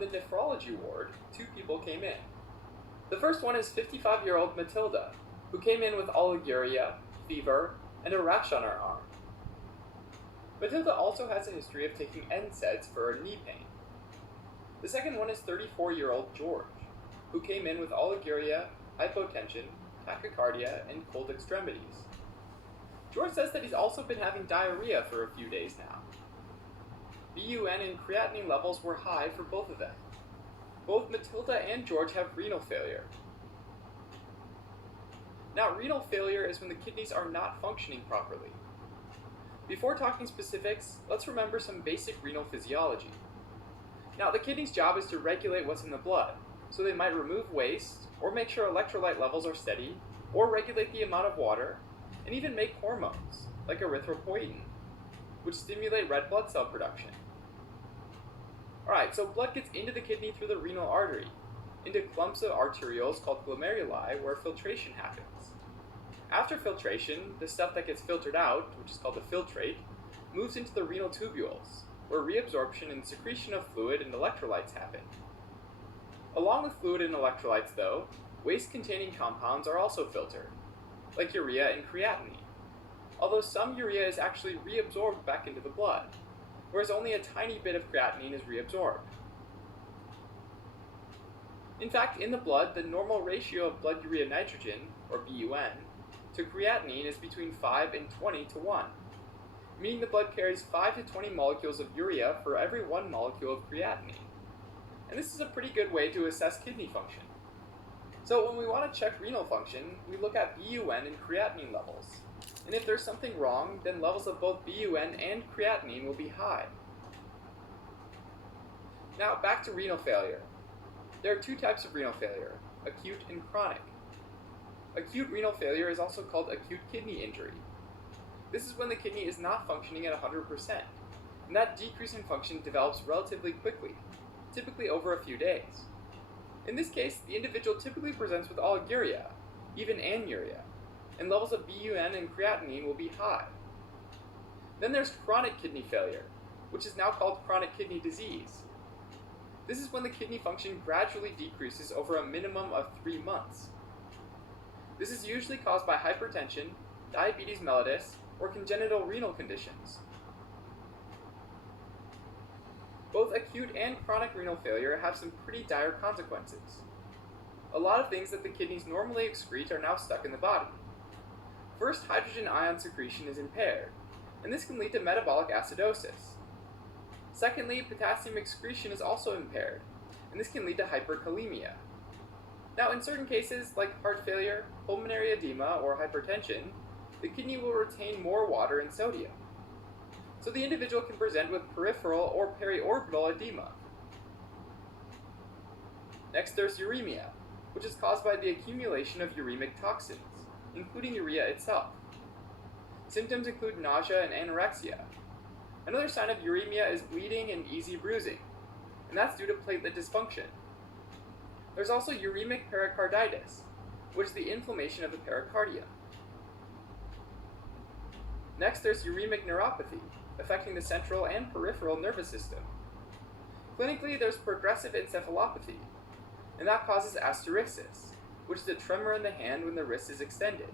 the nephrology ward, two people came in. The first one is 55-year-old Matilda, who came in with oliguria, fever, and a rash on her arm. Matilda also has a history of taking NSAIDs for her knee pain. The second one is 34-year-old George, who came in with oliguria, hypotension, tachycardia, and cold extremities. George says that he's also been having diarrhea for a few days now. BUN and creatinine levels were high for both of them. Both Matilda and George have renal failure. Now, renal failure is when the kidneys are not functioning properly. Before talking specifics, let's remember some basic renal physiology. Now, the kidney's job is to regulate what's in the blood, so they might remove waste, or make sure electrolyte levels are steady, or regulate the amount of water, and even make hormones, like erythropoietin, which stimulate red blood cell production. Alright, so blood gets into the kidney through the renal artery, into clumps of arterioles called glomeruli, where filtration happens. After filtration, the stuff that gets filtered out, which is called the filtrate, moves into the renal tubules, where reabsorption and secretion of fluid and electrolytes happen. Along with fluid and electrolytes, though, waste-containing compounds are also filtered, like urea and creatinine, although some urea is actually reabsorbed back into the blood, whereas only a tiny bit of creatinine is reabsorbed. In fact, in the blood, the normal ratio of blood urea nitrogen, or BUN, to creatinine is between 5 and 20 to 1, meaning the blood carries 5 to 20 molecules of urea for every 1 molecule of creatinine. And this is a pretty good way to assess kidney function. So when we want to check renal function, we look at BUN and creatinine levels. And if there's something wrong, then levels of both BUN and creatinine will be high. Now back to renal failure. There are two types of renal failure, acute and chronic. Acute renal failure is also called acute kidney injury. This is when the kidney is not functioning at 100%, and that decrease in function develops relatively quickly, typically over a few days. In this case, the individual typically presents with oliguria, even anuria, and levels of BUN and creatinine will be high. Then there's chronic kidney failure, which is now called chronic kidney disease. This is when the kidney function gradually decreases over a minimum of 3 months. This is usually caused by hypertension, diabetes mellitus, or congenital renal conditions. Both acute and chronic renal failure have some pretty dire consequences. A lot of things that the kidneys normally excrete are now stuck in the body. First, hydrogen ion secretion is impaired, and this can lead to metabolic acidosis. Secondly, potassium excretion is also impaired, and this can lead to hyperkalemia. Now, in certain cases, like heart failure, pulmonary edema, or hypertension, the kidney will retain more water and sodium. So the individual can present with peripheral or periorbital edema. Next, there's uremia, which is caused by the accumulation of uremic toxins, including urea itself. Symptoms include nausea and anorexia. Another sign of uremia is bleeding and easy bruising, and that's due to platelet dysfunction. There's also uremic pericarditis, which is the inflammation of the pericardium. Next, there's uremic neuropathy, affecting the central and peripheral nervous system. Clinically, there's progressive encephalopathy, and that causes asterixis, which is a tremor in the hand when the wrist is extended,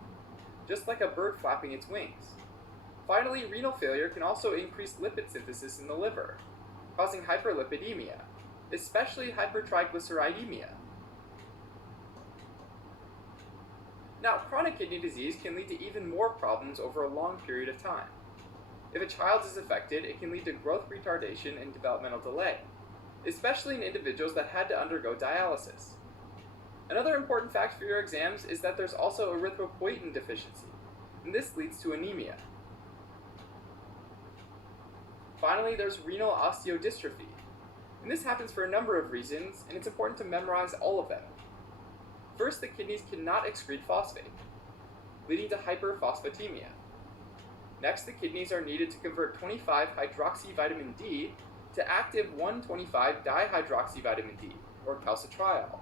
just like a bird flapping its wings. Finally, renal failure can also increase lipid synthesis in the liver, causing hyperlipidemia, especially hypertriglyceridemia. Now, chronic kidney disease can lead to even more problems over a long period of time. If a child is affected, it can lead to growth retardation and developmental delay, especially in individuals that had to undergo dialysis. Another important fact for your exams is that there's also erythropoietin deficiency, and this leads to anemia. Finally, there's renal osteodystrophy, and this happens for a number of reasons, and it's important to memorize all of them. First, the kidneys cannot excrete phosphate, leading to hyperphosphatemia. Next, the kidneys are needed to convert 25-hydroxyvitamin D to active 1,25-dihydroxyvitamin D, or calcitriol,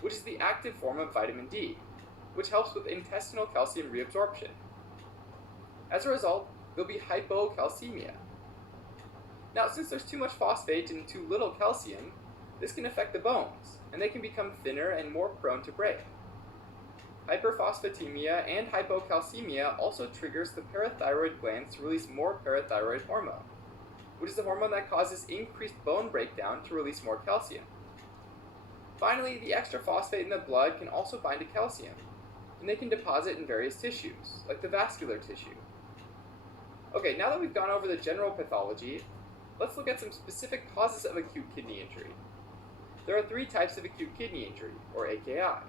which is the active form of vitamin D, which helps with intestinal calcium reabsorption. As a result, there'll be hypocalcemia. Now, since there's too much phosphate and too little calcium, This can affect the bones, and they can become thinner and more prone to break. Hyperphosphatemia and hypocalcemia also triggers the parathyroid glands to release more parathyroid hormone, which is the hormone that causes increased bone breakdown to release more calcium. Finally, the extra phosphate in the blood can also bind to calcium, and they can deposit in various tissues, like the vascular tissue. Okay, now that we've gone over the general pathology, let's look at some specific causes of acute kidney injury. There are 3 types of acute kidney injury, or AKI: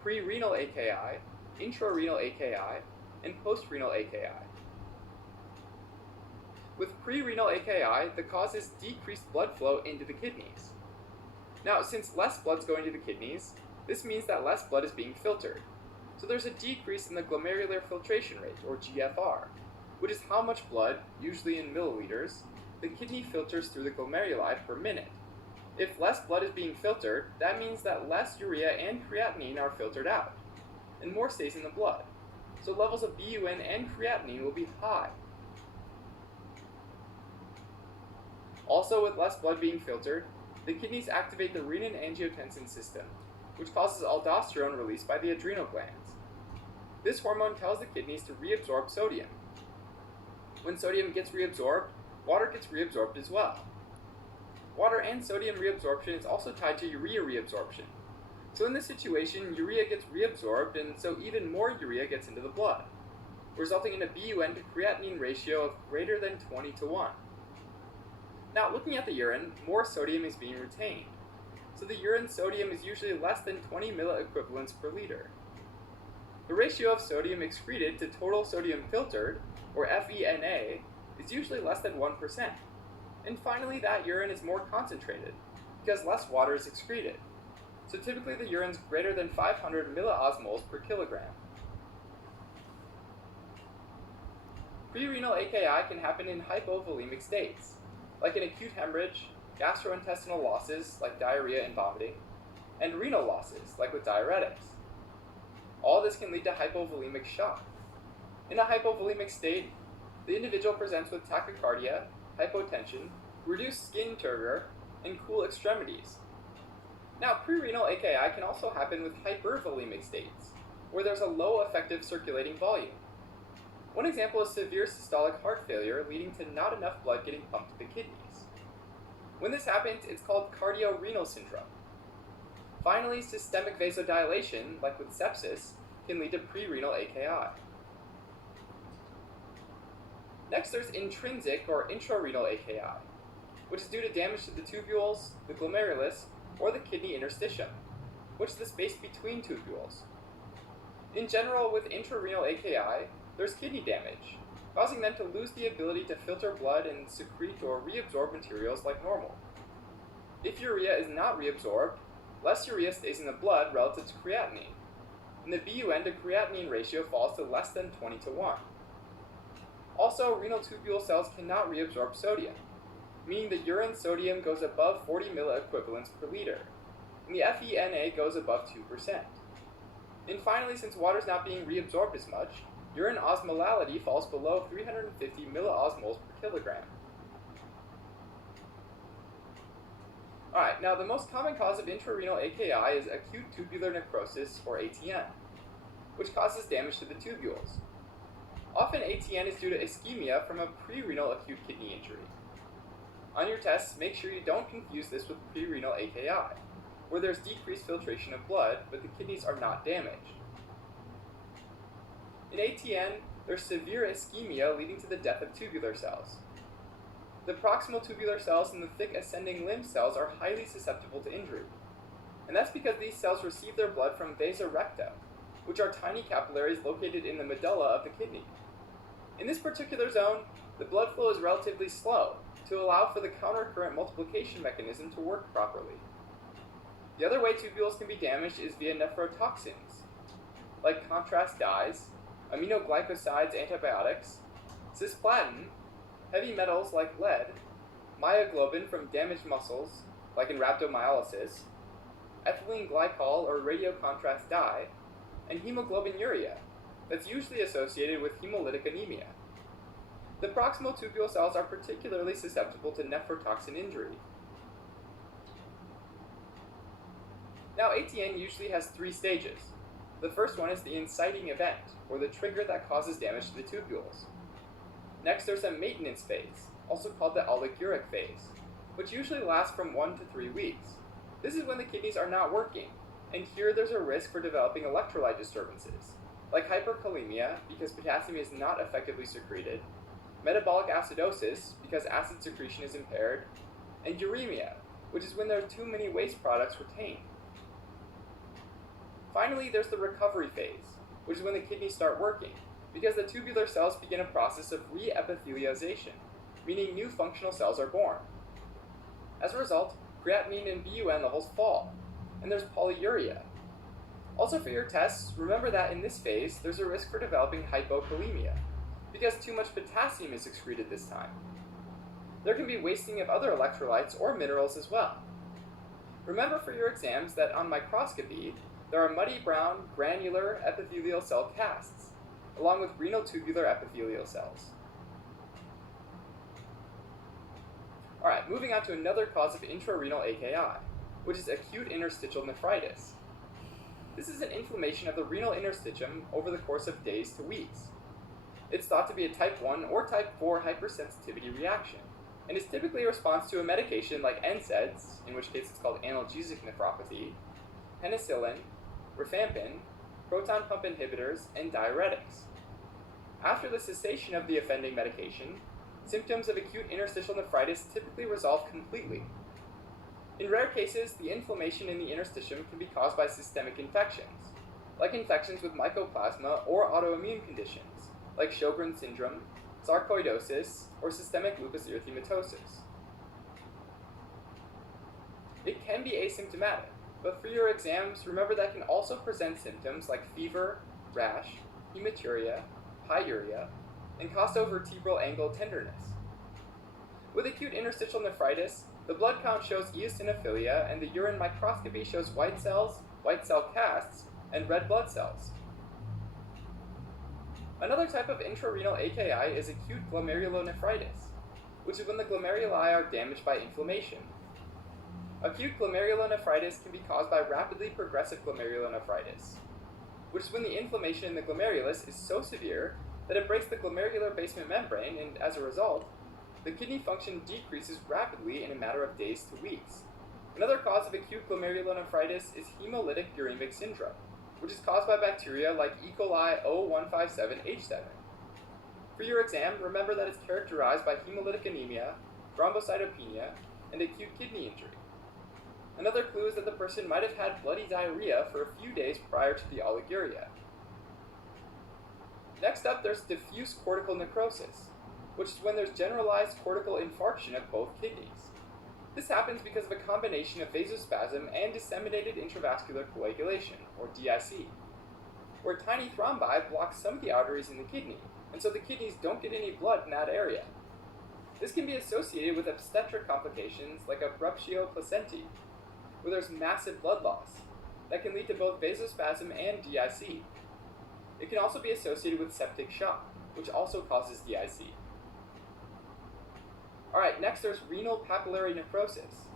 pre-renal AKI, intrarenal AKI, and post-renal AKI. With pre-renal AKI, the cause is decreased blood flow into the kidneys. Now, since less blood's going to the kidneys, this means that less blood is being filtered. So there's a decrease in the glomerular filtration rate, or GFR, which is how much blood, usually in milliliters, the kidney filters through the glomeruli per minute. If less blood is being filtered, that means that less urea and creatinine are filtered out, and more stays in the blood. So levels of BUN and creatinine will be high. Also, with less blood being filtered, the kidneys activate the renin-angiotensin system, which causes aldosterone release by the adrenal glands. This hormone tells the kidneys to reabsorb sodium. When sodium gets reabsorbed, water gets reabsorbed as well. Water and sodium reabsorption is also tied to urea reabsorption. So in this situation, urea gets reabsorbed, and so even more urea gets into the blood, resulting in a BUN to creatinine ratio of greater than 20:1. Now, looking at the urine, more sodium is being retained. So the urine sodium is usually less than 20 milliequivalents per liter. The ratio of sodium excreted to total sodium filtered, or FeNA, is usually less than 1%. And finally, that urine is more concentrated, because less water is excreted. So typically the urine is greater than 500 milliosmoles per kilogram. Prerenal AKI can happen in hypovolemic states, like an acute hemorrhage, gastrointestinal losses, like diarrhea and vomiting, and renal losses, like with diuretics. All this can lead to hypovolemic shock. In a hypovolemic state, the individual presents with tachycardia, hypotension, reduced skin turgor, and cool extremities. Now, prerenal AKI can also happen with hypervolemic states, where there's a low effective circulating volume. One example is severe systolic heart failure leading to not enough blood getting pumped to the kidneys. When this happens, it's called cardiorenal syndrome. Finally, systemic vasodilation, like with sepsis, can lead to prerenal AKI. Next, there's intrinsic or intrarenal AKI, which is due to damage to the tubules, the glomerulus, or the kidney interstitium, which is the space between tubules. In general, with intrarenal AKI, there's kidney damage, causing them to lose the ability to filter blood and secrete or reabsorb materials like normal. If urea is not reabsorbed, less urea stays in the blood relative to creatinine, and the BUN to creatinine ratio falls to less than 20:1. Also, renal tubule cells cannot reabsorb sodium, meaning the urine sodium goes above 40 milliequivalents per liter, and the FeNA goes above 2%. And finally, since water is not being reabsorbed as much, urine osmolality falls below 350 milliosmoles per kilogram. Alright, now the most common cause of intrarenal AKI is acute tubular necrosis, or ATN, which causes damage to the tubules. Often ATN is due to ischemia from a prerenal acute kidney injury. On your tests, make sure you don't confuse this with prerenal AKI, where there's decreased filtration of blood, but the kidneys are not damaged. In ATN, there's severe ischemia leading to the death of tubular cells. The proximal tubular cells and the thick ascending limb cells are highly susceptible to injury, and that's because these cells receive their blood from vasa recta, which are tiny capillaries located in the medulla of the kidney. In this particular zone, the blood flow is relatively slow to allow for the countercurrent multiplication mechanism to work properly. The other way tubules can be damaged is via nephrotoxins, like contrast dyes, aminoglycosides antibiotics, cisplatin, heavy metals like lead, myoglobin from damaged muscles, like in rhabdomyolysis, ethylene glycol or radiocontrast dye, and hemoglobinuria, that's usually associated with hemolytic anemia. The proximal tubule cells are particularly susceptible to nephrotoxin injury. Now, ATN usually has three stages. The first one is the inciting event, or the trigger that causes damage to the tubules. Next, there's a maintenance phase, also called the oliguric phase, which usually lasts from 1 to 3 weeks. This is when the kidneys are not working, and here there's a risk for developing electrolyte disturbances, like hyperkalemia because potassium is not effectively secreted, metabolic acidosis because acid secretion is impaired, and uremia, which is when there are too many waste products retained. Finally, there's the recovery phase, which is when the kidneys start working, because the tubular cells begin a process of re-epithelialization, meaning new functional cells are born. As a result, creatinine and BUN levels fall, and there's polyuria. Also for your tests, remember that in this phase, there's a risk for developing hypokalemia, because too much potassium is excreted this time. There can be wasting of other electrolytes or minerals as well. Remember for your exams that on microscopy, there are muddy brown granular epithelial cell casts, along with renal tubular epithelial cells. Alright, moving on to another cause of intrarenal AKI, which is acute interstitial nephritis. This is an inflammation of the renal interstitium over the course of days to weeks. It's thought to be a type 1 or type 4 hypersensitivity reaction, and is typically a response to a medication like NSAIDs, in which case it's called analgesic nephropathy, penicillin, rifampin, proton pump inhibitors, and diuretics. After the cessation of the offending medication, symptoms of acute interstitial nephritis typically resolve completely. In rare cases, the inflammation in the interstitium can be caused by systemic infections, like infections with mycoplasma or autoimmune conditions, like Sjogren's syndrome, sarcoidosis, or systemic lupus erythematosus. It can be asymptomatic, but for your exams, remember that can also present symptoms like fever, rash, hematuria, pyuria, and costovertebral angle tenderness. With acute interstitial nephritis, the blood count shows eosinophilia and the urine microscopy shows white cells, white cell casts, and red blood cells. Another type of intrarenal AKI is acute glomerulonephritis, which is when the glomeruli are damaged by inflammation. Acute glomerulonephritis can be caused by rapidly progressive glomerulonephritis, which is when the inflammation in the glomerulus is so severe that it breaks the glomerular basement membrane, and as a result, the kidney function decreases rapidly in a matter of days to weeks. Another cause of acute glomerulonephritis is hemolytic uremic syndrome, which is caused by bacteria like E. coli O157H7. For your exam, remember that it's characterized by hemolytic anemia, thrombocytopenia, and acute kidney injury. Another clue is that the person might have had bloody diarrhea for a few days prior to the oliguria. Next up, there's diffuse cortical necrosis, which is when there's generalized cortical infarction of both kidneys. This happens because of a combination of vasospasm and disseminated intravascular coagulation, or DIC, where tiny thrombi block some of the arteries in the kidney, and so the kidneys don't get any blood in that area. This can be associated with obstetric complications like abruptio placentae, where there's massive blood loss that can lead to both vasospasm and DIC. It can also be associated with septic shock, which also causes DIC. Alright, next there's renal papillary necrosis,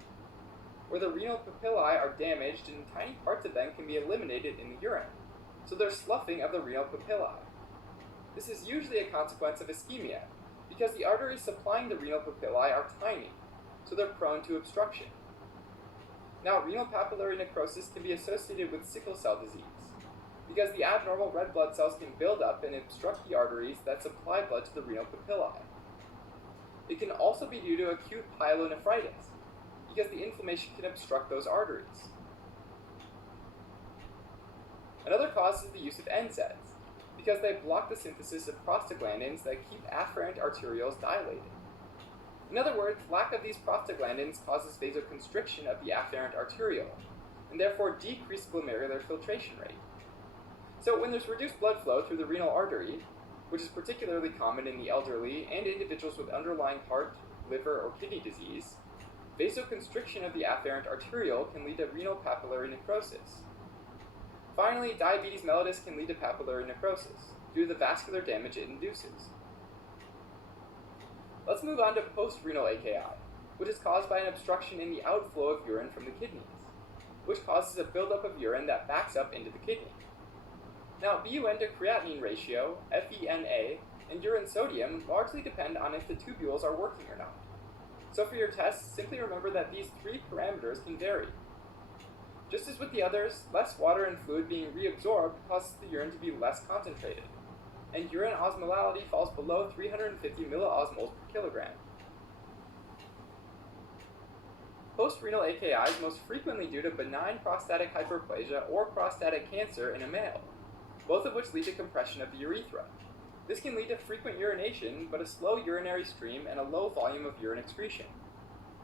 where the renal papillae are damaged and tiny parts of them can be eliminated in the urine, so there's sloughing of the renal papillae. This is usually a consequence of ischemia, because the arteries supplying the renal papillae are tiny, so they're prone to obstruction. Now, renal papillary necrosis can be associated with sickle cell disease, because the abnormal red blood cells can build up and obstruct the arteries that supply blood to the renal papillae. It can also be due to acute pyelonephritis, because the inflammation can obstruct those arteries. Another cause is the use of NSAIDs, because they block the synthesis of prostaglandins that keep afferent arterioles dilated. In other words, lack of these prostaglandins causes vasoconstriction of the afferent arteriole, and therefore decreased glomerular filtration rate. So when there's reduced blood flow through the renal artery, which is particularly common in the elderly and individuals with underlying heart, liver, or kidney disease, vasoconstriction of the afferent arteriole can lead to renal papillary necrosis. Finally, diabetes mellitus can lead to papillary necrosis due to the vascular damage it induces. Let's move on to post-renal AKI, which is caused by an obstruction in the outflow of urine from the kidneys. which causes a buildup of urine that backs up into the kidney. Now, BUN to creatinine ratio, FeNA, and urine sodium largely depend on if the tubules are working or not. So for your tests, simply remember that these three parameters can vary. Just as with the others, less water and fluid being reabsorbed causes the urine to be less concentrated, and urine osmolality falls below 350 milliosmoles per kilogram. Post-renal AKI is most frequently due to benign prostatic hyperplasia or prostatic cancer in a male, both of which lead to compression of the urethra. This can lead to frequent urination, but a slow urinary stream and a low volume of urine excretion.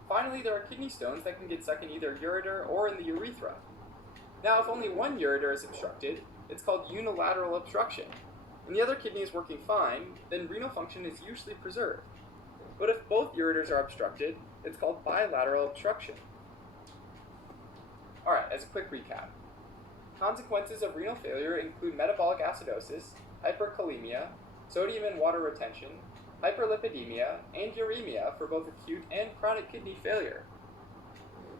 Finally, there are kidney stones that can get stuck in either ureter or in the urethra. Now, if only one ureter is obstructed, it's called unilateral obstruction. When the other kidney is working fine, then renal function is usually preserved. But if both ureters are obstructed, it's called bilateral obstruction. Alright, as a quick recap. Consequences of renal failure include metabolic acidosis, hyperkalemia, sodium and water retention, hyperlipidemia, and uremia for both acute and chronic kidney failure.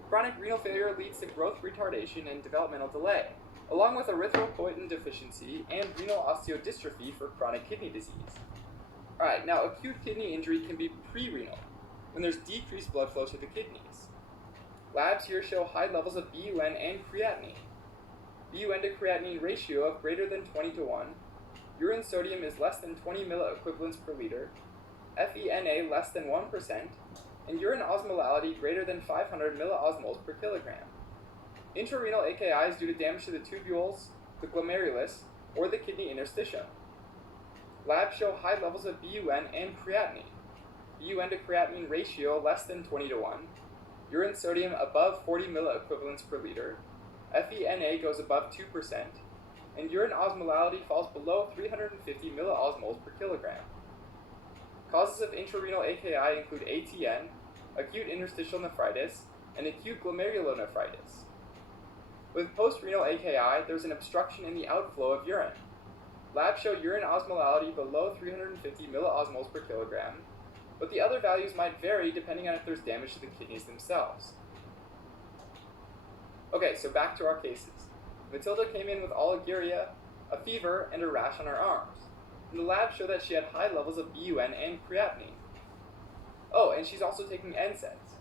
Chronic renal failure leads to growth retardation and developmental delay, along with erythropoietin deficiency and renal osteodystrophy for chronic kidney disease. Alright, now acute kidney injury can be pre-renal, when there's decreased blood flow to the kidneys. Labs here show high levels of BUN and creatinine. BUN to creatinine ratio of greater than 20 to 1, urine sodium is less than 20 milliequivalents per liter, FeNA less than 1%, and urine osmolality greater than 500 milliosmoles per kilogram. Intrarenal AKI is due to damage to the tubules, the glomerulus, or the kidney interstitium. Labs show high levels of BUN and creatinine. BUN to creatinine ratio less than 20 to 1, urine sodium above 40 milliequivalents per liter, FeNA goes above 2%, and urine osmolality falls below 350 milliosmoles per kilogram. Causes of intrarenal AKI include ATN, acute interstitial nephritis, and acute glomerulonephritis. With post-renal AKI, there's an obstruction in the outflow of urine. Labs show urine osmolality below 350 milliosmoles per kilogram, but the other values might vary depending on if there's damage to the kidneys themselves. Okay, so back to our cases. Matilda came in with oliguria, a fever, and a rash on her arms. And the labs show that she had high levels of BUN and creatinine. Oh, and she's also taking NSAIDs.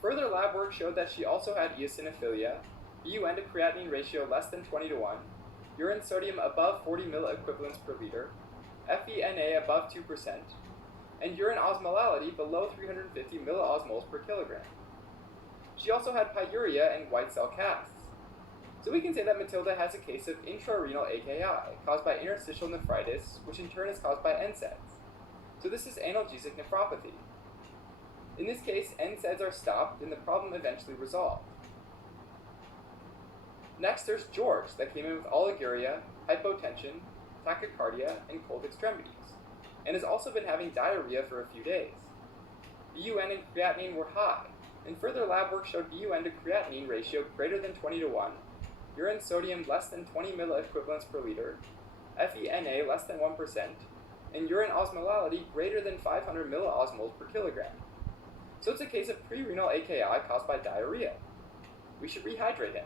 Further lab work showed that she also had eosinophilia, BUN to creatinine ratio less than 20 to 1, urine sodium above 40 milliequivalents per liter, FeNA above 2%, and urine osmolality below 350 milliosmoles per kilogram. She also had pyuria and white cell casts. So we can say that Matilda has a case of intrarenal AKI caused by interstitial nephritis, which in turn is caused by NSAIDs. So this is analgesic nephropathy. In this case, NSAIDs are stopped and the problem eventually resolved. Next, there's George that came in with oliguria, hypotension, tachycardia, and cold extremities, and has also been having diarrhea for a few days. BUN and creatinine were high, and further lab work showed BUN to creatinine ratio greater than 20 to 1, urine sodium less than 20 milliequivalents per liter, FeNA less than 1%, and urine osmolality greater than 500 milliosmoles per kilogram. So it's a case of pre-renal AKI caused by diarrhea. We should rehydrate him.